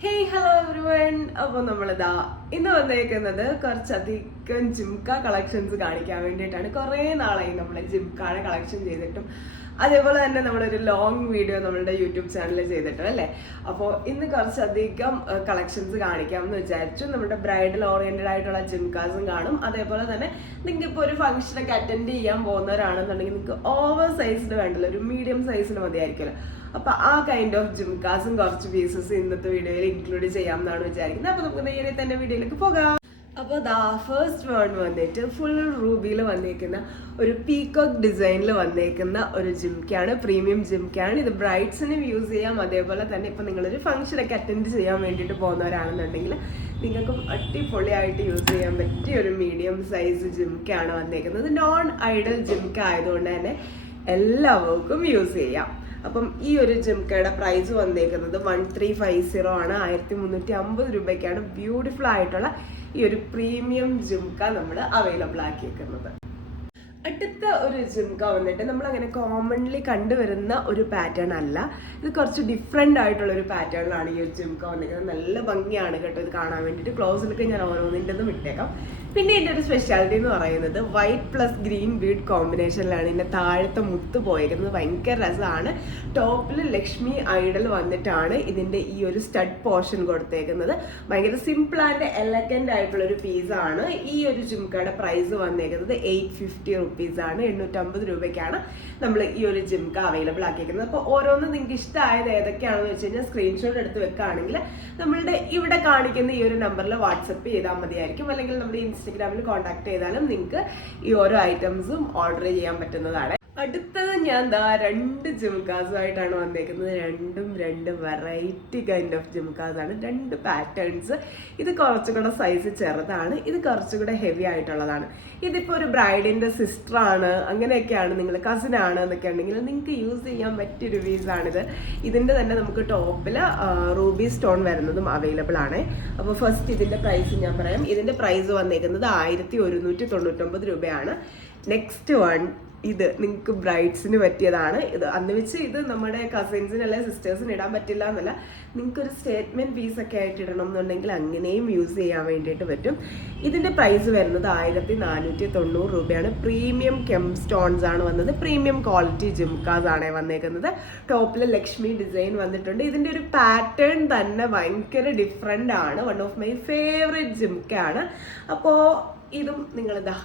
Hey hello everyone അപ്പോൾ നമ്മളിതാ ഇന്ന് വന്നേക്കുന്നത് കുറച്ചധികം ജിംക കളക്ഷൻസ് കാണിക്കാൻ വേണ്ടിയിട്ടാണ്. കുറേ നാളായി നമ്മൾ ജിംകാടെ കളക്ഷൻ ചെയ്തിട്ടും അതേപോലെ തന്നെ നമ്മളൊരു ലോങ് വീഡിയോ നമ്മളുടെ യൂട്യൂബ് ചാനലിൽ ചെയ്തിട്ടുണ്ട് അല്ലേ? അപ്പോൾ ഇന്ന് കുറച്ചധികം കളക്ഷൻസ് കാണിക്കാമെന്ന് വിചാരിച്ചു. നമ്മുടെ ബ്രൈഡൽ ഓറിയന്റഡ് ആയിട്ടുള്ള ജിംകാസും കാണും. അതേപോലെ തന്നെ നിങ്ങൾക്ക് ഇപ്പോൾ ഒരു ഫംഗ്ഷനൊക്കെ അറ്റൻഡ് ചെയ്യാൻ പോകുന്നവരാണെന്നുണ്ടെങ്കിൽ നിങ്ങൾക്ക് ഓവർ സൈസിന് വേണ്ടല്ലോ. ഒരു മീഡിയം സൈസിന് മതിയായിരിക്കുമല്ലോ. അപ്പൊ ആ കൈൻഡ് ഓഫ് ജിംകാസും കുറച്ച് പീസസ് ഇന്നത്തെ വീഡിയോയിൽ ഇൻക്ലൂഡ് ചെയ്യാമെന്നാണ് വിചാരിക്കുന്നത്. അപ്പൊ നമുക്ക് നേരെ തന്നെ വീഡിയോയിലേക്ക് പോകാം. അപ്പോൾ ദാ ഫസ്റ്റ് വൺ വന്നിട്ട് ഫുൾ റൂബിയിൽ വന്നേക്കുന്ന ഒരു പീകോക്ക് ഡിസൈനിൽ വന്നേക്കുന്ന ഒരു ജിംക്കാണ് പ്രീമിയം ജിംക്കാണ് ഇത് ബ്രൈഡ്സിനും യൂസ് ചെയ്യാം. അതേപോലെ തന്നെ ഇപ്പം നിങ്ങളൊരു ഫംഗ്ഷനൊക്കെ അറ്റൻഡ് ചെയ്യാൻ വേണ്ടിയിട്ട് പോകുന്നവരാണെന്നുണ്ടെങ്കിൽ നിങ്ങൾക്കും അടിപൊളിയായിട്ട് യൂസ് ചെയ്യാൻ പറ്റിയ ഒരു മീഡിയം സൈസ് ജിംക്കാണ് വന്നേക്കുന്നത്. നോൺ ഐഡൽ ജിംക്ക ആയതുകൊണ്ട് തന്നെ എല്ലാവർക്കും യൂസ് ചെയ്യാം. അപ്പം ഈ ഒരു ജിംകയുടെ പ്രൈസ് വന്നേക്കുന്നത് വൺ ത്രീ ഫൈവ് സീറോ ആണ്. ആയിരത്തി മുന്നൂറ്റി അമ്പത് രൂപയ്ക്കാണ് ബ്യൂട്ടിഫുൾ ആയിട്ടുള്ള ഈ ഒരു പ്രീമിയം ജിംക നമ്മൾ അവൈലബിൾ ആക്കിയേക്കുന്നത്. അടുത്ത ഒരു ജിംക വന്നിട്ട് നമ്മൾ അങ്ങനെ കോമൺലി കണ്ടുവരുന്ന ഒരു പാറ്റേൺ അല്ല. ഇത് കുറച്ച് ഡിഫറെന്റ് ആയിട്ടുള്ള ഒരു പാറ്റേണിലാണ് ഈ ഒരു ജിംക വന്നിരിക്കുന്നത് നല്ല ഭംഗിയാണ് കേട്ടോ ഇത് കാണാൻ വേണ്ടിയിട്ട്. ക്ലോസിലൊക്കെ ഞാൻ ഓരോന്നിന്റെതും ഇട്ടേക്കാം. പിന്നെ ഇതിന്റെ ഒരു സ്പെഷ്യാലിറ്റി എന്ന് പറയുന്നത് വൈറ്റ് പ്ലസ് ഗ്രീൻ ബീഡ് കോമ്പിനേഷനിലാണ് ഇതിന്റെ താഴത്തെ മുത്ത് പോയിരിക്കുന്നത് ഭയങ്കര രസമാണ്. ടോപ്പിൽ ലക്ഷ്മി ഐഡൽ വന്നിട്ടാണ് ഇതിന്റെ ഈ ഒരു സ്റ്റഡ് പോർഷൻ കൊടുത്തേക്കുന്നത്. ഭയങ്കര സിമ്പിൾ ആൻഡ് എലഗന്റ് ആയിട്ടുള്ള ഒരു പീസാണ് ഈ ഒരു ജിംക്കയുടെ പ്രൈസ് വന്നേക്കുന്നത് എയ്റ്റ് ഫിഫ്റ്റി ആണ്. എണ്ണൂറ്റമ്പത് രൂപയ്ക്കാണ് നമ്മൾ ഈ ഒരു ജിംക്ക് അവൈലബിൾ ആക്കിയിരിക്കുന്നത്. അപ്പോൾ ഓരോന്ന് നിങ്ങൾക്ക് ഇഷ്ടമായത് ഏതൊക്കെയാണെന്ന് വെച്ച് കഴിഞ്ഞാൽ സ്ക്രീൻഷോട്ട് എടുത്ത് വെക്കുകയാണെങ്കിൽ നമ്മളുടെ ഇവിടെ കാണിക്കുന്ന ഈ ഒരു നമ്പറിൽ വാട്സപ്പ് ചെയ്താൽ മതിയായിരിക്കും. അല്ലെങ്കിൽ നമ്മുടെ ഇൻസ്റ്റഗ്രാമിൽ കോൺടാക്ട് ചെയ്താലും നിങ്ങൾക്ക് ഈ ഓരോ ഐറ്റംസും ഓർഡർ ചെയ്യാൻ പറ്റുന്നതാണ്. അടുത്തത് ഞാൻ ദാ രണ്ട് ജിംകാസ് ആയിട്ടാണ് വന്നേക്കുന്നത്. രണ്ടും രണ്ട് വെറൈറ്റി കൈൻഡ് ഓഫ് ജിംകാസ് ആണ് രണ്ട് പാറ്റേൺസ് ഇത് കുറച്ചുകൂടെ സൈസ് ചെറുതാണ്. ഇത് കുറച്ചുകൂടെ ഹെവി ആയിട്ടുള്ളതാണ്. ഇതിപ്പോൾ ഒരു ബ്രൈഡിന്റെ സിസ്റ്ററാണ് അങ്ങനെയൊക്കെയാണ് നിങ്ങൾ കസിൻ ആണ് എന്നൊക്കെ ഉണ്ടെങ്കിൽ നിങ്ങൾക്ക് യൂസ് ചെയ്യാൻ പറ്റിയൊരു പീസാണിത് ഇതിന്റെ തന്നെ നമുക്ക് ടോപ്പിൽ റൂബി സ്റ്റോൺ വരുന്നതും അവൈലബിൾ ആണ്. അപ്പോൾ ഫസ്റ്റ് ഇതിന്റെ പ്രൈസ് ഞാൻ പറയാം. ഇതിന്റെ പ്രൈസ് വന്നേക്കുന്നത് ആയിരത്തി ഒരുന്നൂറ്റി തൊണ്ണൂറ്റൊമ്പത് രൂപയാണ്. നെക്സ്റ്റ് വൺ ഇത് നിങ്ങൾക്ക് ബ്രൈഡ്സിന് പറ്റിയതാണ്. ഇത് അന്ന് വെച്ച് ഇത് നമ്മുടെ കസിൻസിന് അല്ലെ സിസ്റ്റേഴ്സിന് ഇടാൻ പറ്റില്ല എന്നല്ല. നിങ്ങൾക്ക് ഒരു സ്റ്റേറ്റ്മെന്റ് പീസ് ഒക്കെ ആയിട്ട് ഇടണം എന്നുണ്ടെങ്കിൽ അങ്ങനെയും യൂസ് ചെയ്യാൻ വേണ്ടിയിട്ട് പറ്റും. ഇതിന്റെ പ്രൈസ് വരുന്നത് ആയിരത്തി നാനൂറ്റി തൊണ്ണൂറ് രൂപയാണ്. പ്രീമിയം കെം സ്റ്റോൺസ് ആണ് വന്നത്. പ്രീമിയം ക്വാളിറ്റി ജിംകാസ് ആണ് വന്നേക്കുന്നത്. ടോപ്പിൽ ലക്ഷ്മി ഡിസൈൻ വന്നിട്ടുണ്ട്. ഇതിന്റെ ഒരു പാറ്റേൺ തന്നെ ഭയങ്കര ഡിഫറെന്റ് ആണ്. വൺ ഓഫ് മൈ ഫേവറേറ്റ് ജിംക്കാണ് അപ്പോൾ ഇതും നിങ്ങളിതാ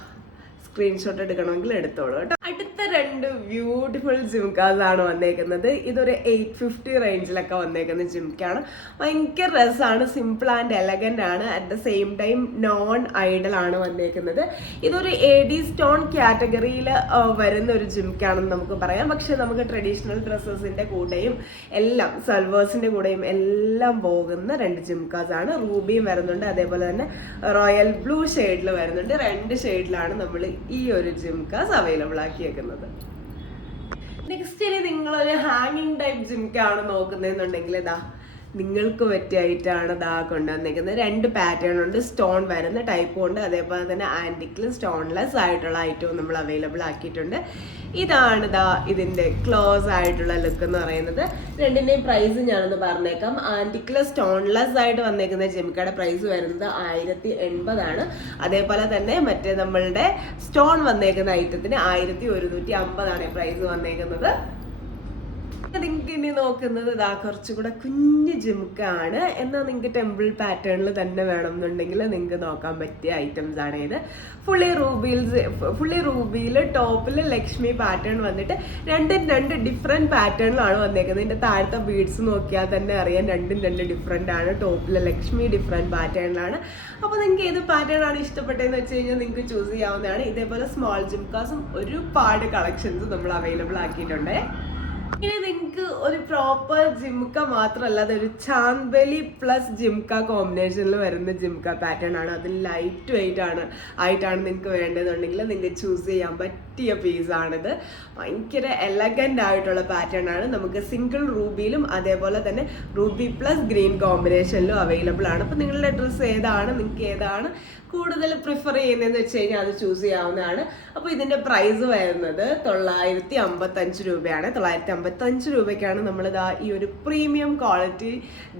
സ്ക്രീൻഷോട്ട് എടുക്കണമെങ്കിൽ എടുത്തോളൂ കേട്ടോ. അടുത്ത രണ്ട് ബ്യൂട്ടിഫുൾ ജിംകാസ് ആണ് വന്നേക്കുന്നത്. ഇതൊരു എയ്റ്റ് ഫിഫ്റ്റി റേഞ്ചിലൊക്കെ വന്നേക്കുന്ന ജിംക്കാണ് ഭയങ്കര രസമാണ് സിമ്പിൾ ആൻഡ് എലഗന്റ് ആണ്. At the same time non idle ആണ് വന്നേക്കുന്നത്. ഇതൊരു എ ഡി സ്റ്റോൺ കാറ്റഗറിയിൽ വരുന്ന ഒരു ജിംക്കാണെന്ന് നമുക്ക് പറയാം. പക്ഷെ നമുക്ക് ട്രഡീഷണൽ ഡ്രസ്സസിന്റെ കൂടെയും എല്ലാം സൽവേഴ്സിന്റെ കൂടെയും എല്ലാം പോകുന്ന രണ്ട് ജിംകാസ് ആണ്. റൂബിയും വരുന്നുണ്ട്. അതേപോലെ തന്നെ റോയൽ ബ്ലൂ ഷെയ്ഡിൽ വരുന്നുണ്ട്. രണ്ട് ഷെയ്ഡിലാണ് നമ്മൾ ഈ ഒരു ജിംകാസ് അവൈലബിൾ ആക്കിയേക്കുന്നത്. നെക്സ്റ്റ് ഇനി നിങ്ങളൊരു ഹാങ്ങിങ് ടൈപ്പ് ജിംക്കാണ് നോക്കുന്നതെന്നുണ്ടെങ്കിൽ ഇതാ നിങ്ങൾക്ക് പറ്റിയായിട്ടാണ് ദാ കൊണ്ടുവന്നിരിക്കുന്നത് രണ്ട് പാറ്റേൺ ഉണ്ട്. സ്റ്റോൺ വരുന്ന ടൈപ്പും ഉണ്ട്. അതേപോലെ തന്നെ ആന്റിക്കിൽ സ്റ്റോൺലെസ് ആയിട്ടുള്ള ഐറ്റവും നമ്മൾ അവൈലബിൾ ആക്കിയിട്ടുണ്ട്. ഇതാണ് ദാ ഇതിന്റെ ക്ലോസ് ആയിട്ടുള്ള ലുക്ക് എന്ന് പറയുന്നത്. രണ്ടിന്റെയും പ്രൈസ് ഞാനൊന്ന് പറഞ്ഞേക്കാം. ആന്റിക്കിൽ സ്റ്റോൺലെസ് ആയിട്ട് വന്നേക്കുന്ന ജെമിക്കയുടെ പ്രൈസ് വരുന്നത് ആയിരത്തി എൺപതാണ് അതേപോലെ തന്നെ മറ്റേ നമ്മളുടെ സ്റ്റോൺ വന്നേക്കുന്ന ഐറ്റത്തിന് ആയിരത്തി ഒരുന്നൂറ്റി അമ്പതാണ് പ്രൈസ് വന്നേക്കുന്നത്. നിങ്ങൾക്ക് ഇനി നോക്കുന്നത് ഇതാ കുറച്ചുകൂടെ കുഞ്ഞു ജിമുക്കാണ്. എന്നാൽ നിങ്ങൾക്ക് ടെമ്പിൾ പാറ്റേണിൽ തന്നെ വേണമെന്നുണ്ടെങ്കിൽ നിങ്ങൾക്ക് നോക്കാൻ പറ്റിയ ഐറ്റംസ് ആണ് ഇത്. ഫുള്ളി റൂബീൽസ് ഫുള്ളി റൂബിയിൽ ടോപ്പിൽ ലക്ഷ്മി പാറ്റേൺ വന്നിട്ട് രണ്ടും രണ്ട് ഡിഫറെന്റ് പാറ്റേണിലാണ് വന്നേക്കുന്നത്. ഇതിന്റെ താഴത്തെ ബീഡ്സ് നോക്കിയാൽ തന്നെ അറിയാം രണ്ടും രണ്ട് ഡിഫറെന്റ് ആണ്. ടോപ്പിൽ ലക്ഷ്മി ഡിഫറെന്റ് പാറ്റേണിലാണ് അപ്പോൾ നിങ്ങൾക്ക് ഏത് പാറ്റേൺ ആണ് ഇഷ്ടപ്പെട്ടതെന്ന് വെച്ച് കഴിഞ്ഞാൽ നിങ്ങൾക്ക് ചൂസ് ചെയ്യാവുന്നതാണ്. ഇതേപോലെ സ്മോൾ ജിംകാസും ഒരുപാട് കളക്ഷൻസ് നമ്മൾ അവൈലബിൾ ആക്കിയിട്ടുണ്ട്. ഇനി നിങ്ങൾക്ക് ഒരു പ്രോപ്പർ ജിംക്ക മാത്രമല്ല അതൊരു ചാന്ദലി പ്ലസ് ജിംക കോമ്പിനേഷനിൽ വരുന്ന ജിംക പാറ്റേൺ ആണ്. അത് ലൈറ്റ് വെയിറ്റ് ആണ് ആയിട്ടാണ് നിങ്ങൾക്ക് വേണ്ടതെന്നുണ്ടെങ്കിൽ നിങ്ങൾക്ക് ചൂസ് ചെയ്യാൻ പറ്റിയ പീസാണിത് ഭയങ്കര എലഗന്റ് ആയിട്ടുള്ള പാറ്റേൺ ആണ്. നമുക്ക് സിംഗിൾ റൂബിയിലും അതേപോലെ തന്നെ റൂബി പ്ലസ് ഗ്രീൻ കോമ്പിനേഷനിലും അവൈലബിൾ ആണ്. അപ്പോൾ നിങ്ങളുടെ ഡ്രസ്സ് ഏതാണ് നിങ്ങൾക്ക് ഏതാണ് കൂടുതൽ പ്രിഫർ ചെയ്യുന്നതെന്ന് വെച്ച് കഴിഞ്ഞാൽ അത് ചൂസ് ചെയ്യാവുന്നതാണ്. അപ്പോൾ ഇതിന്റെ പ്രൈസ് വരുന്നത് തൊള്ളായിരത്തി അമ്പത്തഞ്ച് രൂപയാണ്. തൊള്ളായിരത്തി അമ്പത്തഞ്ച് രൂപയ്ക്കാണ് നമ്മളിതാ ഈ ഒരു പ്രീമിയം ക്വാളിറ്റി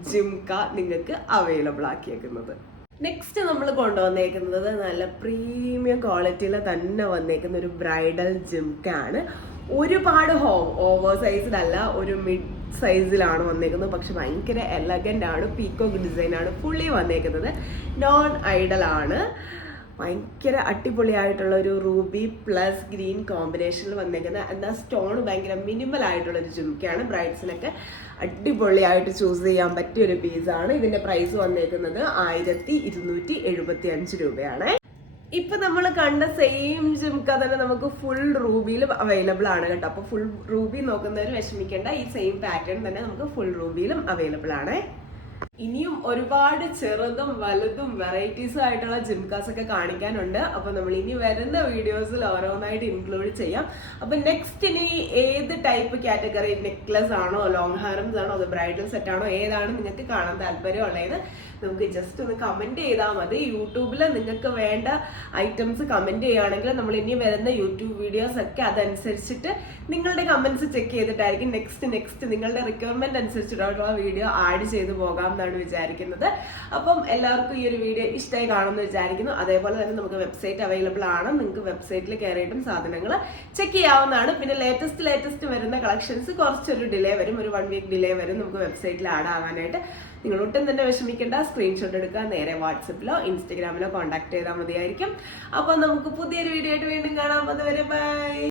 ജിംക നിങ്ങൾക്ക് അവൈലബിൾ ആക്കിയേക്കുന്നത്. നെക്സ്റ്റ് നമ്മൾ കൊണ്ടുവന്നേക്കുന്നത് നല്ല പ്രീമിയം ക്വാളിറ്റിയിൽ തന്നെ വന്നേക്കുന്ന ഒരു ബ്രൈഡൽ ജിംക്കാണ് ഒരുപാട് ഹോ ഓവർ സൈസിലല്ല അല്ല ഒരു മിഡ് സൈസിലാണ് വന്നേക്കുന്നത്. പക്ഷെ ഭയങ്കര എലഗന്റ് ആണ് പീക്കോക്ക് ഡിസൈനാണ് ഫുള്ളി വന്നേക്കുന്നത്. നോൺ ഐഡൽ ആണ്. ഭയങ്കര അടിപൊളിയായിട്ടുള്ള ഒരു റൂബി പ്ലസ് ഗ്രീൻ കോമ്പിനേഷനിൽ വന്നേക്കുന്ന എന്നാൽ സ്റ്റോൺ ഭയങ്കര മിനിമൽ ആയിട്ടുള്ള ഒരു ജുംക്കയാണ് ബ്രൈഡ്സിനൊക്കെ അടിപൊളിയായിട്ട് ചൂസ് ചെയ്യാൻ പറ്റിയ ഒരു പീസാണ്. ഇതിന്റെ പ്രൈസ് വന്നേക്കുന്നത് ആയിരത്തി ഇരുന്നൂറ്റി എഴുപത്തി അഞ്ച് രൂപയാണ്. ഇപ്പൊ നമ്മൾ കണ്ട സെയിം ജിംക തന്നെ നമുക്ക് ഫുൾ റൂബിയിൽ അവൈലബിൾ ആണ് കേട്ടോ. അപ്പൊ ഫുൾ റൂബി നോക്കുന്നവർ വിഷമിക്കേണ്ട. ഈ സെയിം പാറ്റേൺ തന്നെ നമുക്ക് ഫുൾ റൂബിയിലും അവൈലബിൾ ആണ്. ഇനിയും ഒരുപാട് ചെറുതും വലുതും വെറൈറ്റീസും ആയിട്ടുള്ള ജിംകാസ് ഒക്കെ കാണിക്കാനുണ്ട്. അപ്പൊ നമ്മൾ ഇനി വരുന്ന വീഡിയോസിൽ ഓരോന്നായിട്ട് ഇൻക്ലൂഡ് ചെയ്യാം. അപ്പൊ നെക്സ്റ്റ് ഇനി ഏത് ടൈപ്പ് കാറ്റഗറി നെക്ലസ് ആണോ ലോങ് ഹാരംസ് ആണോ അത് ബ്രൈഡൽ സെറ്റ് ആണോ ഏതാണ് നിങ്ങൾക്ക് കാണാൻ താല്പര്യമുള്ളത് നമുക്ക് ജസ്റ്റ് ഒന്ന് കമന്റ് ചെയ്താൽ മതി. യൂട്യൂബിൽ നിങ്ങൾക്ക് വേണ്ട ഐറ്റംസ് കമന്റ് ചെയ്യുകയാണെങ്കിൽ നമ്മൾ ഇനി വരുന്ന യൂട്യൂബ് വീഡിയോസ് ഒക്കെ അതനുസരിച്ചിട്ട് നിങ്ങളുടെ കമന്റ്സ് ചെക്ക് ചെയ്തിട്ടായിരിക്കും. നെക്സ്റ്റ് നെക്സ്റ്റ് നിങ്ങളുടെ റിക്വയർമെന്റ് അനുസരിച്ചിട്ടുള്ള വീഡിയോ ആഡ് ചെയ്തു പോകാം എന്നാണ് വിചാരിക്കുന്നത്. അപ്പം എല്ലാവർക്കും ഈ ഒരു വീഡിയോ ഇഷ്ടമായി കാണുമെന്ന് വിചാരിക്കുന്നു. അതേപോലെ തന്നെ നമുക്ക് വെബ്സൈറ്റ് അവൈലബിൾ ആണ്. നിങ്ങൾക്ക് വെബ്സൈറ്റിൽ കയറിയിട്ടും സാധനങ്ങൾ ചെക്ക് ചെയ്യാവുന്നതാണ്. പിന്നെ ലേറ്റസ്റ്റ് ലേറ്റസ്റ്റ് വരുന്ന കളക്ഷൻസ് കുറച്ചൊരു ഡിലേ വരും. ഒരു വൺ വീക്ക് ഡിലേ വരും. നമുക്ക് വെബ്സൈറ്റിൽ ആഡ് ആവാനായിട്ട്. നിങ്ങൾ ഒട്ടും തന്നെ വിഷമിക്കേണ്ട. സ്ക്രീൻഷോട്ട് എടുക്കുക. നേരെ വാട്സപ്പിലോ ഇൻസ്റ്റഗ്രാമിലോ കോൺടാക്ട് ചെയ്താൽ മതിയായിരിക്കും. അപ്പോൾ നമുക്ക് പുതിയൊരു വീഡിയോ ആയിട്ട് വീണ്ടും കാണാം. അതുവരെ ബൈ